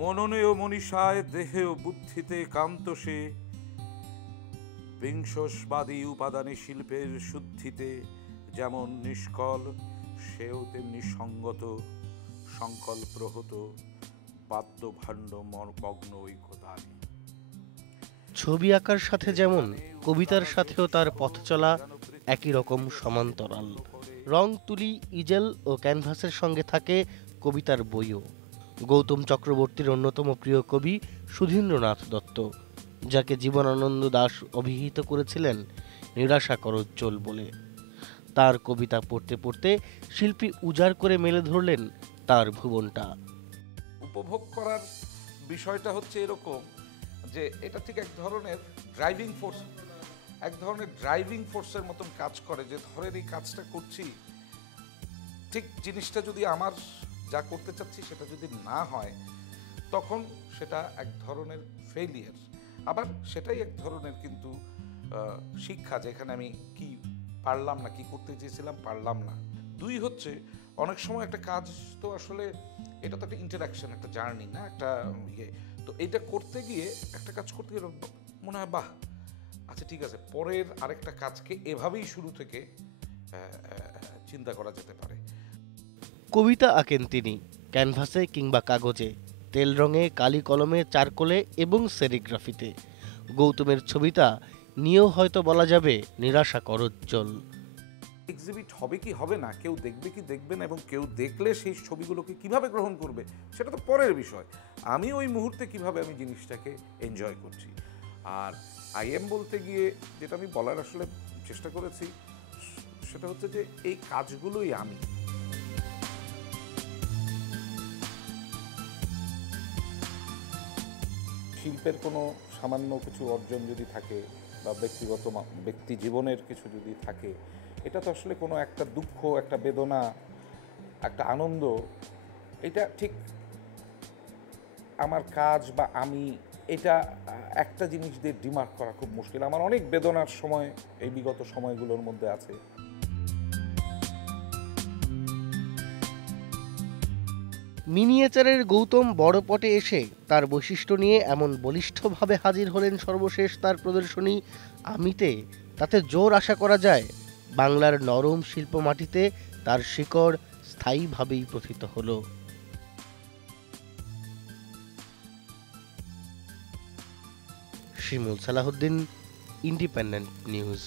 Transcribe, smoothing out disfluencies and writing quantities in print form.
মননে ও মনীষায় দেহে ও বুদ্ধিতে কান্ত সে, বিংশস্বাদী উপাদানে শিল্পের শুদ্ধিতে যেমন নিষ্কল, সেও তেমনি সঙ্গত সংকল্পহত বাদ্য ভাণ্ড মগ্ন ঐকতানে। ছবি আঁকার সাথে যেমন কবিতার সাথেও তার পথ চলা একই রকম সমান্তরাল। রং তুলি, ইজেল ও ক্যানভাসের সঙ্গে থাকে কবিতার বইও। গৌতম চক্রবর্তীর অন্যতম প্রিয় কবি সুধীন্দ্রনাথ দত্ত, যাকে জীবনানন্দ দাশ অভিহিত করেছিলেন নিরাশা করজ্জ্বল বলে। তার কবিতা পড়তে পড়তে শিল্পী উজাড় করে মেলে ধরলেন তার ভুবনটা। উপভোগ করার বিষয়টা হচ্ছে এরকম যে এটা ঠিক এক ধরনের ড্রাইভিং ফোর্স, এক ধরনের ড্রাইভিং ফোর্সের মতন কাজ করে, যে ধরেন এই কাজটা করছি, ঠিক জিনিসটা যদি আমার যা করতে চাচ্ছি সেটা যদি না হয়, তখন সেটা এক ধরনের ফেলিয়ার। আবার সেটাই এক ধরনের কিন্তু শিক্ষা, যেখানে আমি কি পারলাম না, কি করতে চেয়েছিলাম পারলাম না। দুই হচ্ছে অনেক সময় একটা কাজ তো আসলে এটা তো একটা ইন্টারাকশন, একটা জার্নি না, একটা ইয়ে। তো এটা করতে গিয়ে, একটা কাজ করতে গিয়ে মনে হয় বাহ, আচ্ছা ঠিক আছে, পরের আরেকটা কাজকে এভাবেই শুরু থেকে চিন্তা করা যেতে পারে। কবিতা আঁকেন তিনি ক্যানভাসে কিংবা কাগজে, তেল রঙে, কালি কলমে, চারকোলে এবং সেরিগ্রাফিতে। গৌতমের ছবিটা নিয়েও হয়তো বলা যাবে নিরাশা করজ্জ্বল। এক্সিবিট হবে কি হবে না, কেউ দেখবে কি দেখবে না, এবং কেউ দেখলে সেই ছবিগুলোকে কিভাবে গ্রহণ করবে সেটা তো পরের বিষয়। আমি ওই মুহূর্তে কিভাবে আমি জিনিসটাকে এনজয় করছি। আর আইএম বলতে গিয়ে যেটা আমি বলার আসলে চেষ্টা করেছি, সেটা হচ্ছে যে এই কাজগুলোই আমি। শিল্পের কোনো সামান্য কিছু অর্জন যদি থাকে, বা ব্যক্তিগত ব্যক্তি জীবনের কিছু যদি থাকে, এটা তো আসলে কোনো একটা দুঃখ, একটা বেদনা, একটা আনন্দ, এটা ঠিক আমার কাজ বা আমি, এটা একটা জিনিস দিয়ে ডিমার্ক করা খুব মুশকিল। আমার অনেক বেদনার সময় এই বিগত সময়গুলোর মধ্যে আছে। মিনিয়েচারের গৌতম বড় পটে এসে তার বৈশিষ্ট্য নিয়ে এমন বলিষ্ঠভাবে হাজির হলেন সর্বশেষ তার প্রদর্শনী আমিতে, তাতে জোর আশা করা যায় বাংলার নরম শিল্প মাটিতে তার শিকড় স্থায়ীভাবেই প্রথিত হলো। শিমুল সালাহুদ্দিন, ইন্ডিপেন্ডেন্ট নিউজ।